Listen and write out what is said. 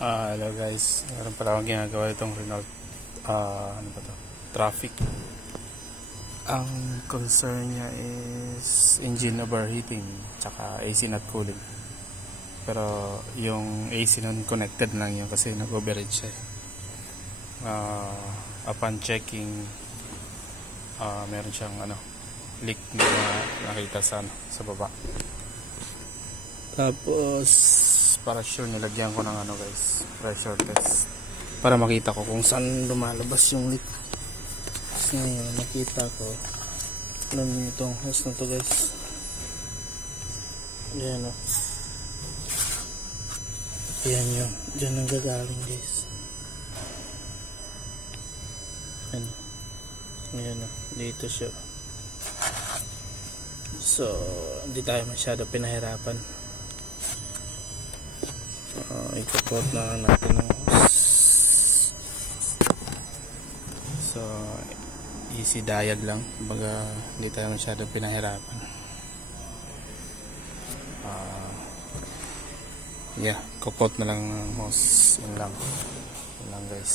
Hello guys, meron pala akong ginagawa itong Renault ano ba to? Traffic. Ang concern niya is engine overheating tsaka AC not cooling. Pero yung AC nun connected lang yun kasi nag-overheat siya. Upon checking, meron siyang leak na nakita sa baba. Tapos para sure nilagyan ko ng guys, pressure test para makita ko kung saan lumalabas yung leak. Kasi ngayon nakita ko itong hose na to guys. Ayan o. Ayan yun. Diyan ang gagaling guys. Ayan o. Dito siya. So hindi tayo masyado pinahirapan. Ikapot na natin ng hose. So easy diag lang, baga hindi tayo masyado pinahirapan. Yeah, kapot na lang ng hose. Yun lang guys.